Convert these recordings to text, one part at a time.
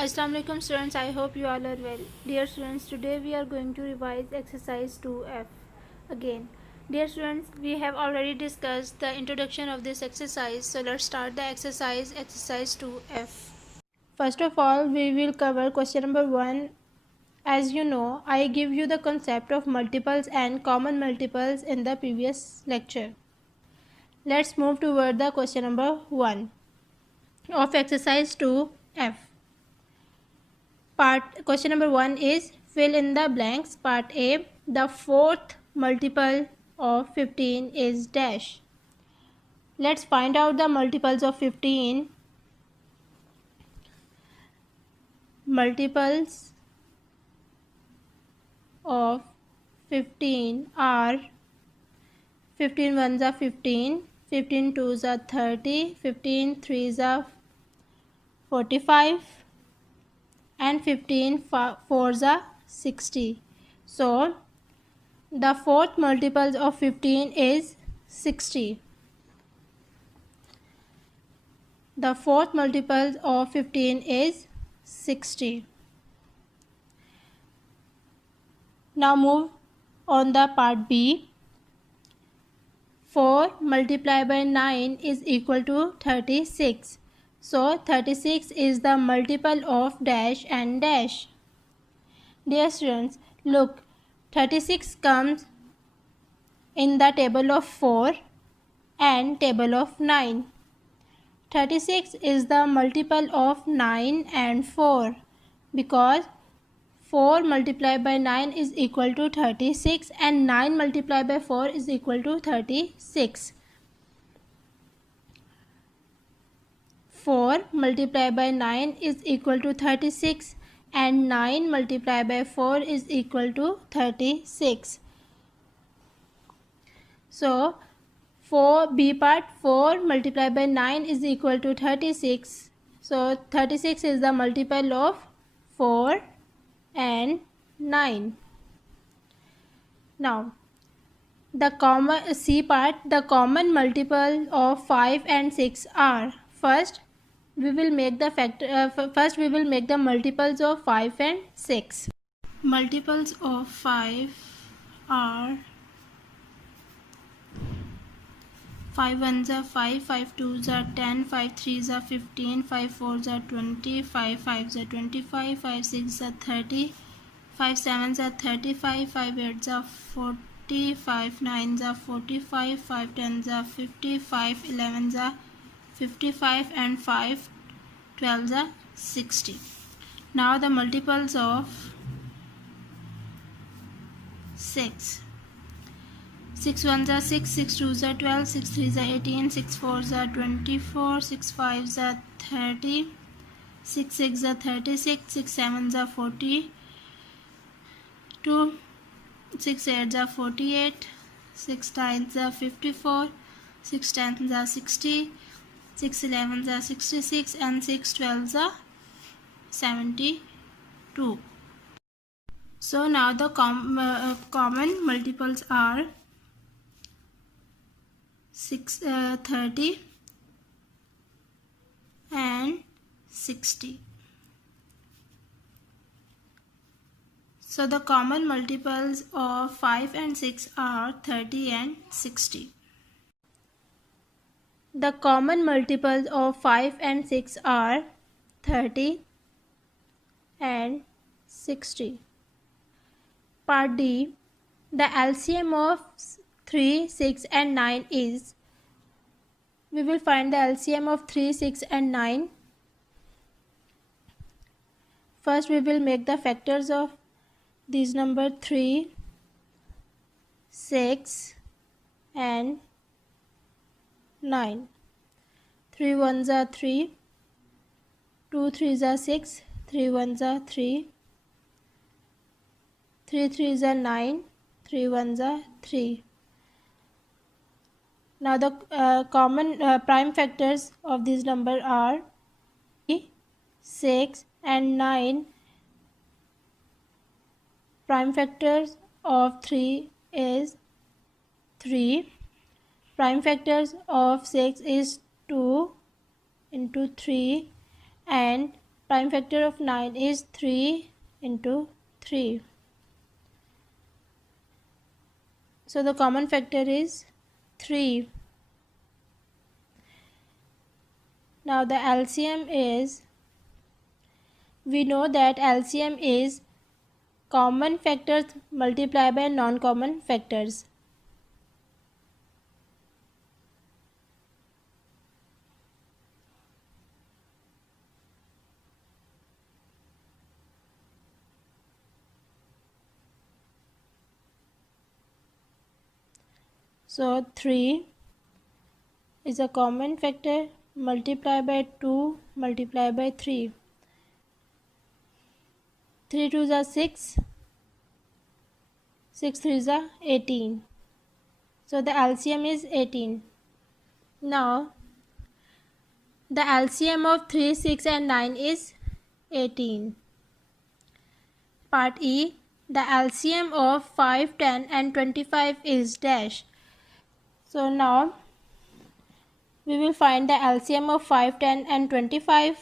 Assalamu alaikum students, I hope you all are well. Dear students, today we are going to revise exercise 2F again. Dear students, we have already discussed the introduction of this exercise, so let's start the exercise 2F. First of all, we will cover question number 1. As you know, I give you the concept of multiples and common multiples in the previous lecture. Let's move toward the question number 1 of exercise 2F. Question number 1 is fill in the blanks. Part A, the fourth multiple of 15 is dash. Let's find out the multiples of 15. Multiples of 15 are 15 ones are 15, 15 twos are 30, 15 threes are 45, and 15 fours are 60. So the fourth multiples of 15 is 60. The fourth multiples of 15 is 60. Now move on the part B. 4 multiplied by 9 is equal to 36. So 36 is the multiple of dash and dash. Dear students, look, 36 comes in the table of 4 and table of 9. 36 is the multiple of 9 and 4 because 4 multiplied by 9 is equal to 36 and 9 multiplied by 4 is equal to 36. 4 multiplied by 9 is equal to 36 and 9 multiplied by 4 is equal to 36. So, 4 part 4 multiplied by 9 is equal to 36. So, 36 is the multiple of 4 and 9. Now, the common C part, the common multiple of 5 and 6 are, first we will make the multiples of 5 and 6. Multiples of 5 are 5 ones are 5, 5 twos are 10, 5 threes are 15, 5 fours are 20, 5 fives are 25, 5 sixes are 30, 5 sevens are 35, 5 eights are 40, 5 nines are 45, 5 tens are 50, 5 elevens are 55, and 5 twelves are 60. Now the multiples of 6. 6 ones are 6, 6 twos are 12, 6 threes are 18, 6 fours are 24, 6 fives are 30, 6 sixes are 36, 6 sevens are 42, 6 eights are 48, 6 nines are 54, 6 tens are 60, 6 elevens are 66, and 6 twelves are 72. So now the common multiples are 30 and 60. So the common multiples of 5 and 6 are 30 and 60. The common multiples of 5 and 6 are 30 and 60. Part D. The LCM of 3, 6 and 9 is, we will find the LCM of 3, 6 and 9. First we will make the factors of these number 3, 6 and 9. 3 ones are 3, 2 threes are 6, 3 ones are 3, 3 threes are 9, 3 ones are 3. Now the common prime factors of this number are 3, 6 and 9. Prime factors of 3 is 3. Prime factors of 6 is 2 into 3, and Prime factor of 9 is 3 into 3. So the common factor is 3. Now the LCM is, we know that LCM is common factors multiplied by non-common factors. So 3 is a common factor multiplied by 2 multiplied by 3. 3 2s are 6, 6 3s are 18. So the LCM is 18. Now the LCM of 3, 6 and 9 is 18. Part E. The LCM of 5, 10 and 25 is dash. So now we will find the LCM of 5, 10 and 25.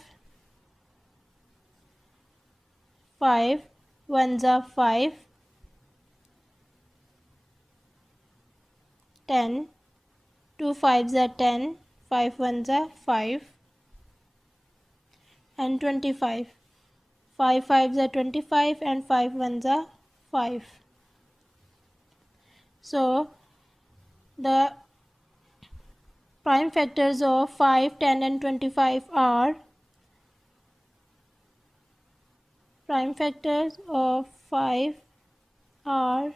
5 1s are 5, 10, 2 5s are 10, 5 1s are 5 and 25. 5 5s are 25 and 5 1s are 5. So the prime factors of 5, 10 and 25 are, prime factors of 5 are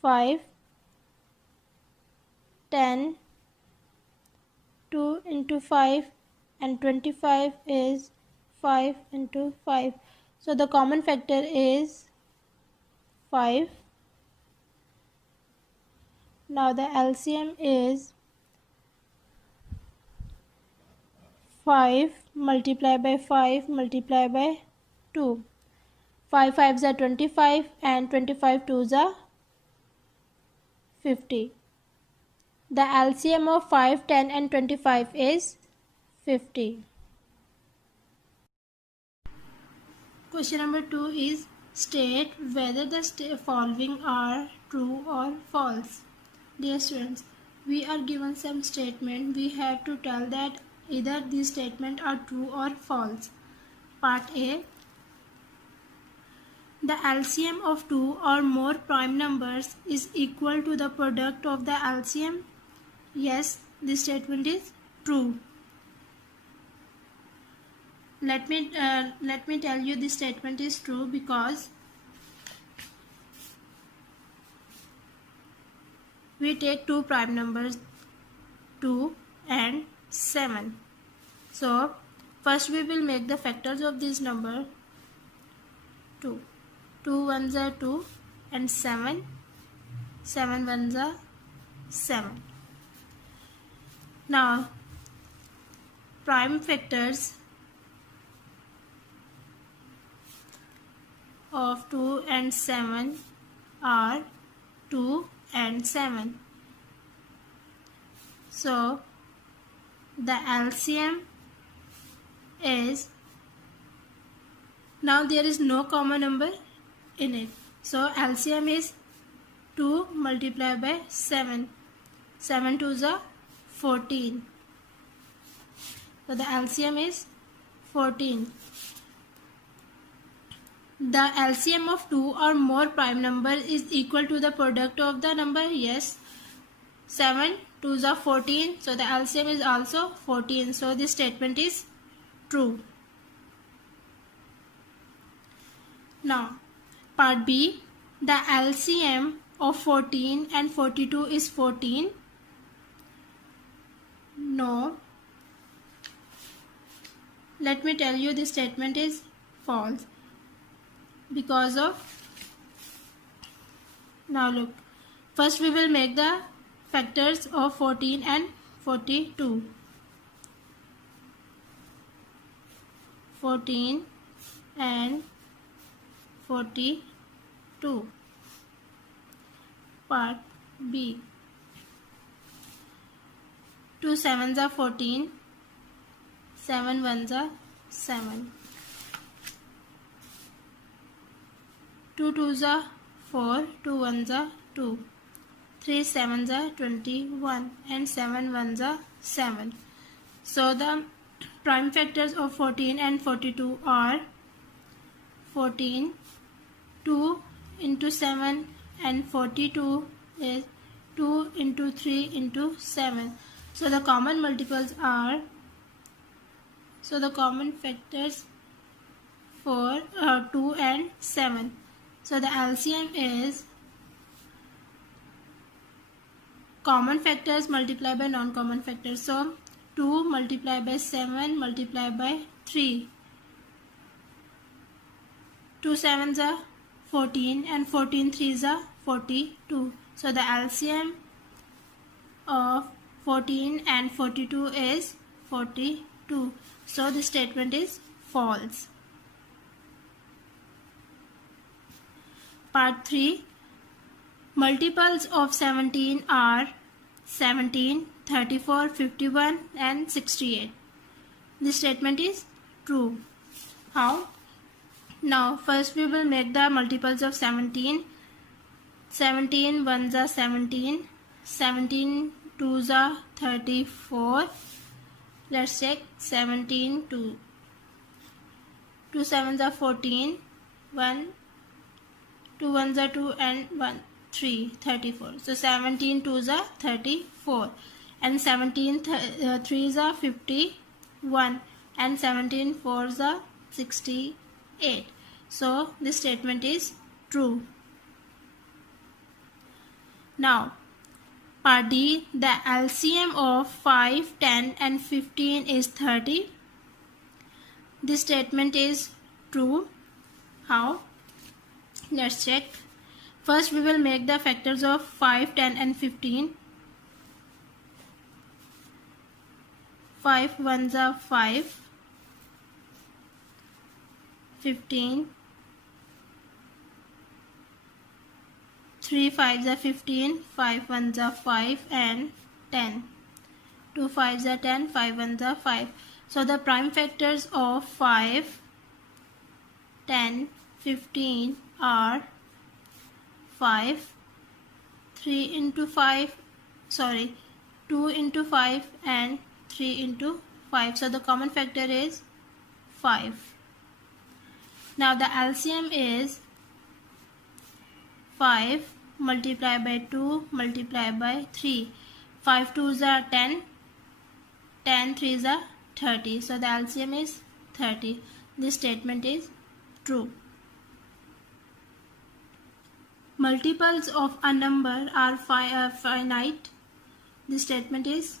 5, 10, 2 into 5 and 25 is 5 into 5. So the common factor is 5. Now the LCM is 5 multiplied by 5 multiplied by 2. 5 5s are 25 and 25 2s are 50. The LCM of 5, 10 and 25 is 50. Question number 2 is, state whether the following are true or false. Dear students, we are given some statement. We have to tell that either these statements are true or false. Part A. The LCM of two or more prime numbers is equal to the product of the LCM. Yes, this statement is true. Let me tell you this statement is true because we take two prime numbers 2 and 7. So first we will make the factors of this number 2. 2 1s are 2 and 7. 7 1s are 7. Now prime factors of 2 and 7 are 2 and 7. So the LCM is, now there is no common number in it. So LCM is 2 multiplied by 7. 7 2s are 14. So the LCM is 14. The LCM of two or more prime number is equal to the product of the number. Yes. 7 2s are 14. So the LCM is also 14. So this statement is true. Now part B. The LCM of 14 and 42 is 14. No. Let me tell you this statement is false. Because of, now look, first we will make the factors of 14 and 42. 14 and 42. Part B. 2 7s are 14. 7 ones are 7. 2 twos are 4, 2 ones are 2. 3 sevens are 21 and 7 ones are 7. So the prime factors of 14 and 42 are 14, 2 into 7 and 42 is 2 into 3 into 7. So the common factors for 2 and 7. So the LCM is common factors multiplied by non-common factors. So 2 multiplied by 7 multiplied by 3. 2 sevens are 14 and 14 threes are 42. So the LCM of 14 and 42 is 42. So the statement is false. Part 3. Multiples of 17 are 17, 34, 51 and 68. This statement is true. How? Now first we will make the multiples of 17. 17 ones are 17. 17 twos are 34. Let's check. 17 2. 2 sevens are 14. 2 ones are 2 and 1 3 34. So 17 twos are 34 and 17 threes are 51 and 17 fours are 68. So this statement is true. Now part D, the LCM of 5, 10 and 15 is 30. This statement is true. How? Let's check. First we will make the factors of 5, 10 and 15. 5 ones are 5. 15. 3 fives are 15. 5 ones are 5 and 10. 2 fives are 10. 5 ones are 5. So the prime factors of 5, 10, 15 are 5, 2 into 5 and 3 into 5. So the common factor is 5. Now the LCM is 5 multiplied by 2 multiplied by 3. 5 twos are 10. 10 threes are 30. So the LCM is 30. This statement is true. Multiples of a number are finite. This statement is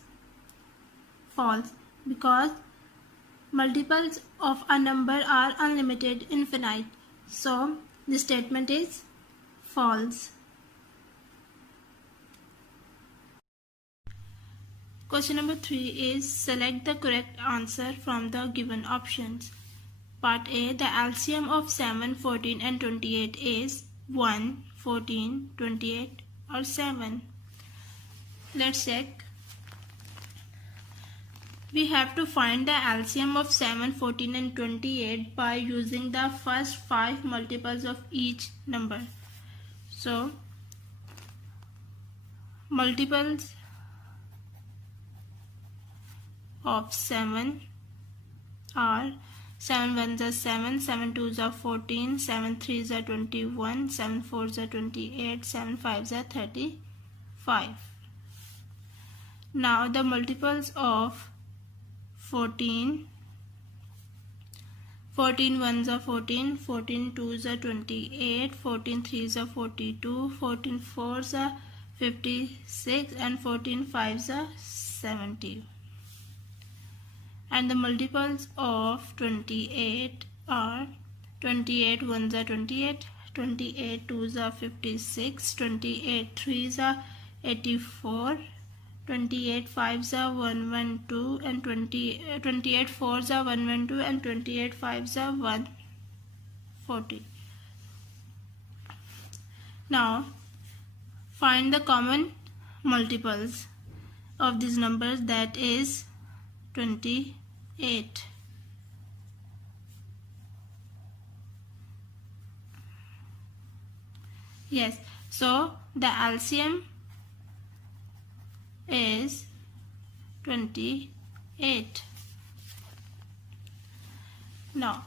false because multiples of a number are unlimited, infinite. So this statement is false. Question number 3 is select the correct answer from the given options. Part A, the LCM of 7, 14 and 28 is 1, 14, 28 or 7. Let's check. We have to find the LCM of 7, 14 and 28 by using the first 5 multiples of each number. So, multiples of 7 are 7 ones are 7, 7 twos are 14, 7 threes are 21, 7 fours are 28, 7 fives are 35. Now the multiples of 14, 14 ones are 14, 14 twos are 28, 14 threes are 42, 14 fours are 56 and 14 fives are 70. And the multiples of 28 are 28 ones are 28, 28 twos are 56, 28 threes are 84, 28 fives are 112 and 28 fours are 112 and 28 fives are 140. Now find the common multiples of these numbers, that is 24. 8. Yes, so the LCM is 28. Now,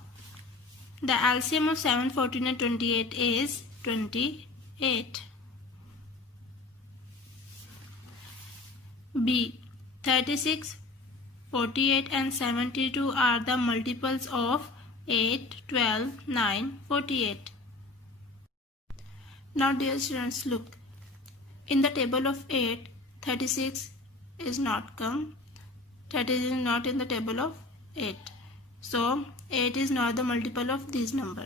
the LCM of 7, 14 and 28 is 28. B. 36, 48 and 72 are the multiples of 8, 12, 9, 48. Now dear students, look. In the table of 8, 36 is not come. 36 is not in the table of 8. So 8 is not the multiple of this number.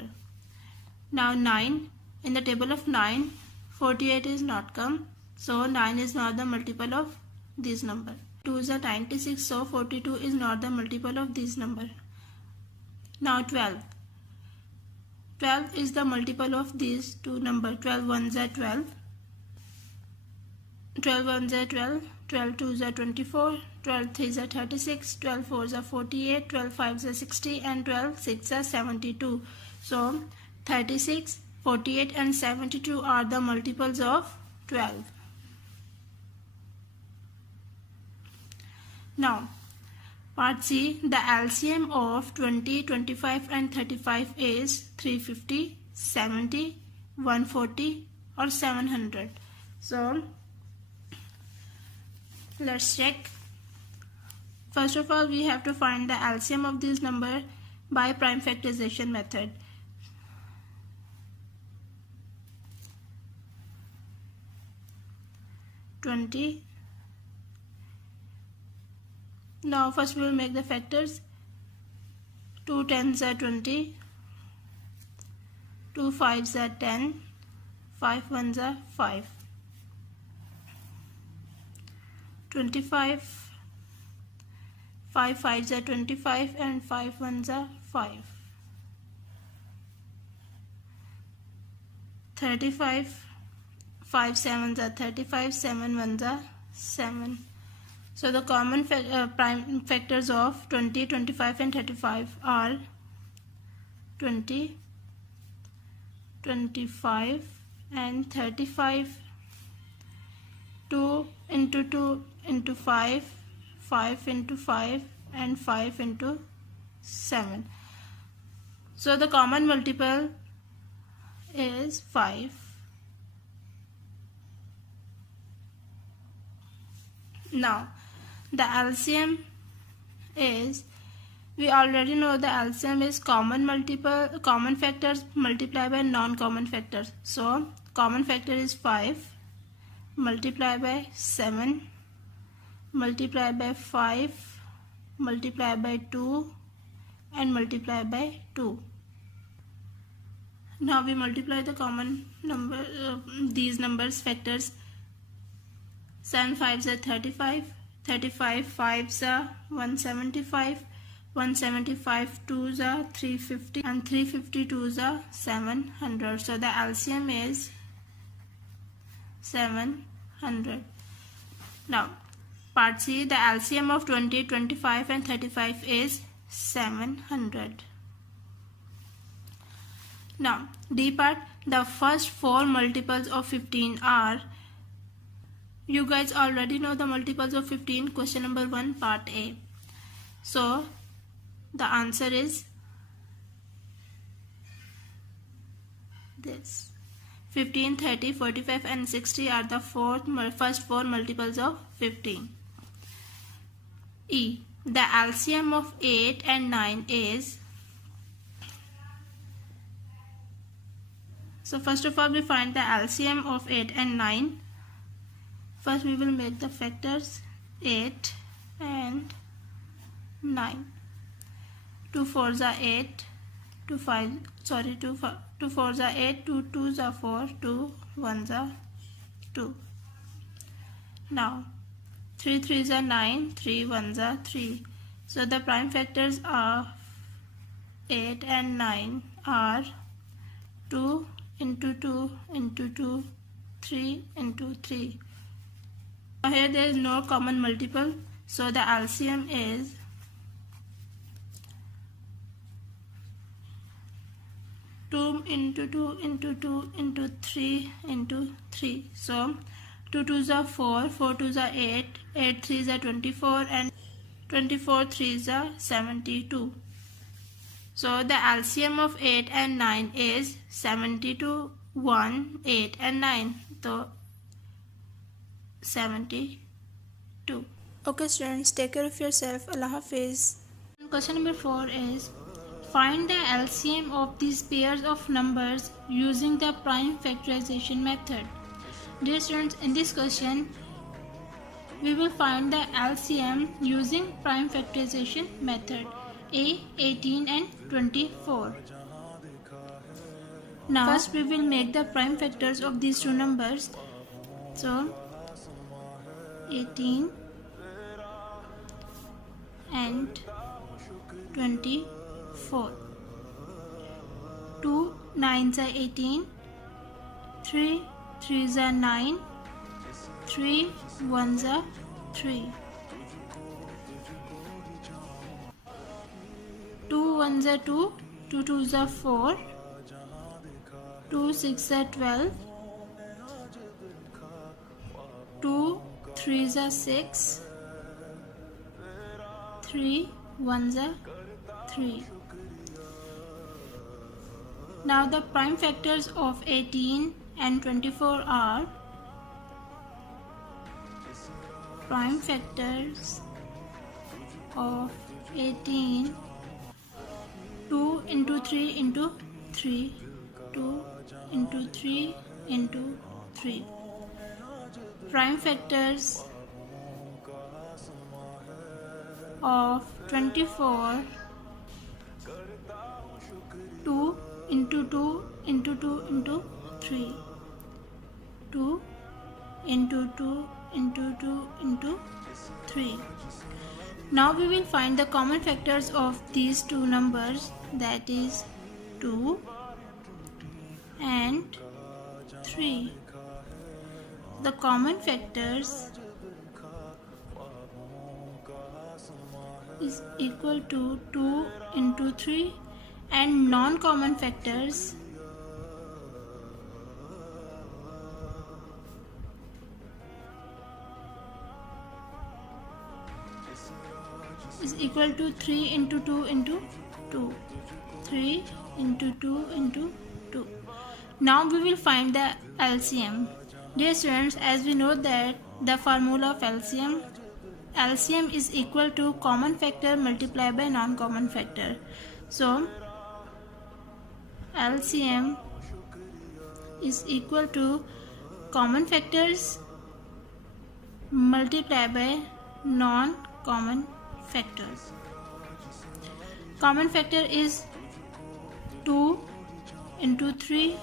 Now 9, in the table of 9, 48 is not come. So 9 is not the multiple of this number. 2 is a 96, so 42 is not the multiple of this number. Now 12. 12 is the multiple of these two numbers. 12 ones are 12. 12 ones are 12. 12 twos are 24. 12 threes are 36. 12 fours are 48. 12 fives are 60. And 12 sixes are 72. So 36, 48 and 72 are the multiples of 12. Now, part C, the LCM of 20, 25 and 35 is 350, 70, 140 or 700. So, let's check. First of all, we have to find the LCM of this number by prime factorization method. Now first we will make the factors. 2 tens are 20, 2 fives are 10, 5 ones are 5. 25, 5 fives are 25 and 5 ones are 5. 35, 5 sevens are 35, 7 ones are 7. So the common prime factors of 20, 25 and 35 are 20, 25 and 35. 2 into 2 into 5, 5 into 5 and 5 into 7. So the common multiple is 5. Now the LCM is, we already know the LCM is common factors multiplied by non-common factors. So common factor is 5 multiplied by 7 multiplied by 5 multiplied by 2 and multiplied by 2. Now we multiply the common number, these numbers factors. 7 fives are 35, 35 fives are 175, 175 twos are 350 and 350 twos are 700. So the LCM is 700. Now part C, the LCM of 20, 25 and 35 is 700. Now D part, the first 4 multiples of 15 are, you guys already know the multiples of 15, question number 1 part A. So the answer is this. 15, 30, 45 and 60 are the first 4 multiples of 15. E, the LCM of 8 and 9 is, so first of all we find the LCM of 8 and 9. First we will make the factors 8 and 9. 2 fours are 8, 2 fours are 8, 2 twos are 4, 2 ones are 2. Now 3 threes are 9, 3 ones are 3. So the prime factors of 8 and 9 are 2 into 2 into 2, 3 into 3. Here there is no common multiple, so the LCM is 2 into 2 into 2 into 3 into 3. So 2 2s are 4, 4 2s are 8, 8 3s are 24, and 24 3s are 72. So the LCM of 8 and 9 is 72, 1, 8 and 9. So 72. Okay students, take care of yourself. Allah Hafiz. Question number 4 is find the LCM of these pairs of numbers using the prime factorization method. Dear students, in this question we will find the LCM using prime factorization method. A 18 and 24. Now first we will make the prime factors of these two numbers. So 18 and 24. 2 9s are 18, 3 3s are 9, 3 1s are 3. 2 1s are 2, 2 2s are 4, 2 6 are 12, 2 3s are 6, 3 1s are 3. Now the prime factors of 18 and 24 are prime factors of 18, 2 into 3 into 3, 2 into 3 into 3. Prime factors of 24, 2 into 2 into 2 into 3, 2 into 2 into 2 into 3. Now we will find the common factors of these two numbers, that is 2 and 3. The common factors is equal to 2 into 3, and non-common factors is equal to 3 into 2 into 2, 3 into 2 into 2. Now we will find the LCM. Dear students, as we know that the formula of LCM is equal to common factor multiplied by non-common factor. So LCM is equal to common factors multiplied by non-common factors. Common factor is 2 into 3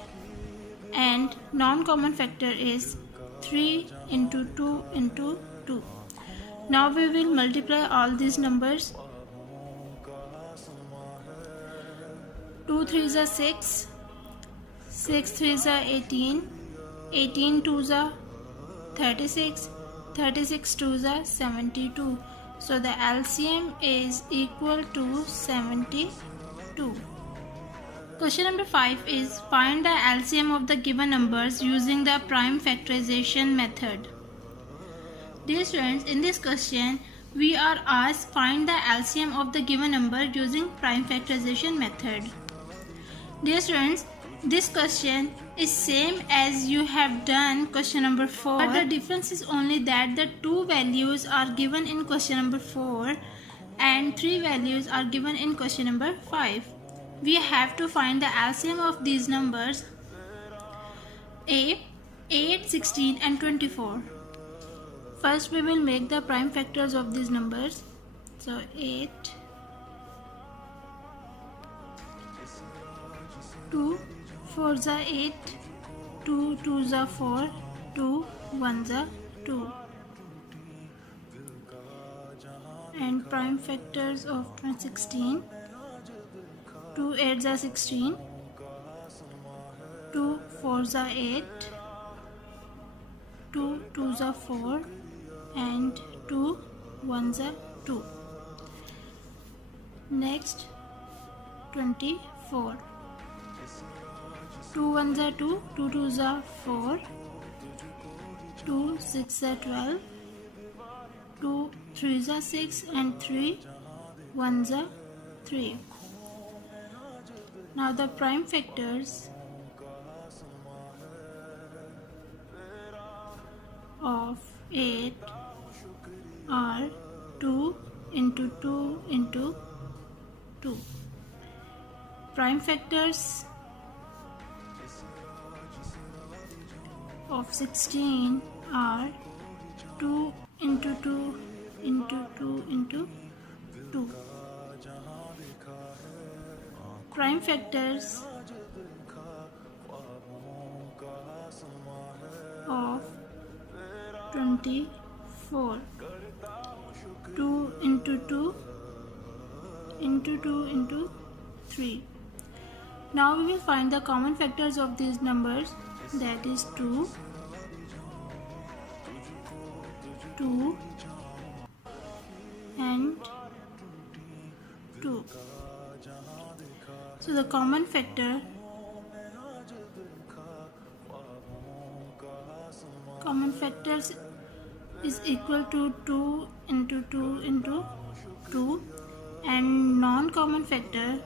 and non-common factor is 3 into 2 into 2. Now we will multiply all these numbers. 2 3s are 6, 6 3s are 18, 18 2s are 36, 36 2s are 72. So the LCM is equal to 72. Question number 5 is find the LCM of the given numbers using the prime factorization method. Dear students, in this question we are asked find the LCM of the given number using prime factorization method. Dear students, this question is same as you have done question number 4, but the difference is only that the 2 values are given in question number 4 and 3 values are given in question number 5. We have to find the LCM of these numbers A, 8, 16 and 24. First we will make the prime factors of these numbers. So 8, 2 4s are 8, 2 2s are 4, 2 1s are 2. And prime factors of 16, 2 8s are 16, 2 4s are 8, 2 2s are 4 and 2 1s are 2. Next 24. 2 1s are 2, 2 2s are 4, 2 6 are 12, 2 3s are 6 and 3 1s are 3. Now the prime factors of 8 are 2 into 2 into 2. Prime factors of 16 are 2 into 2 into 2 into 2. Prime factors of 24, 2 into 2 into 2 into 3. Now we will find the common factors of these numbers, that is 2, 2 and 2. So the common factors is equal to 2 into 2 into 2, and non-common factor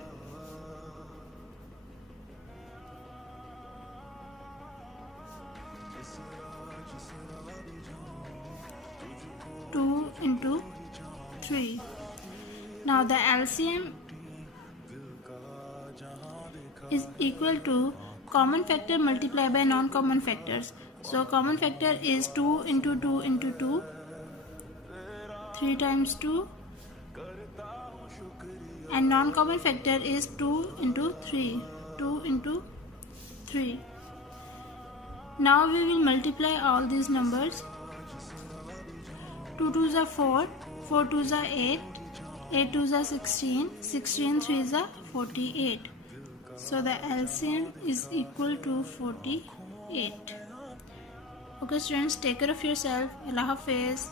two into 3. Now the LCM is equal to common factor multiplied by non-common factors. So common factor is 2 into 2 into 2, 3 times 2, and non-common factor is 2 into 3, 2 into 3. Now we will multiply all these numbers. 2 2s are 4, 4 2s are 8, 8 2s are 16, 16 3s are 48. So the LCM is equal to 48. Okay students, take care of yourself. Allah Hafiz.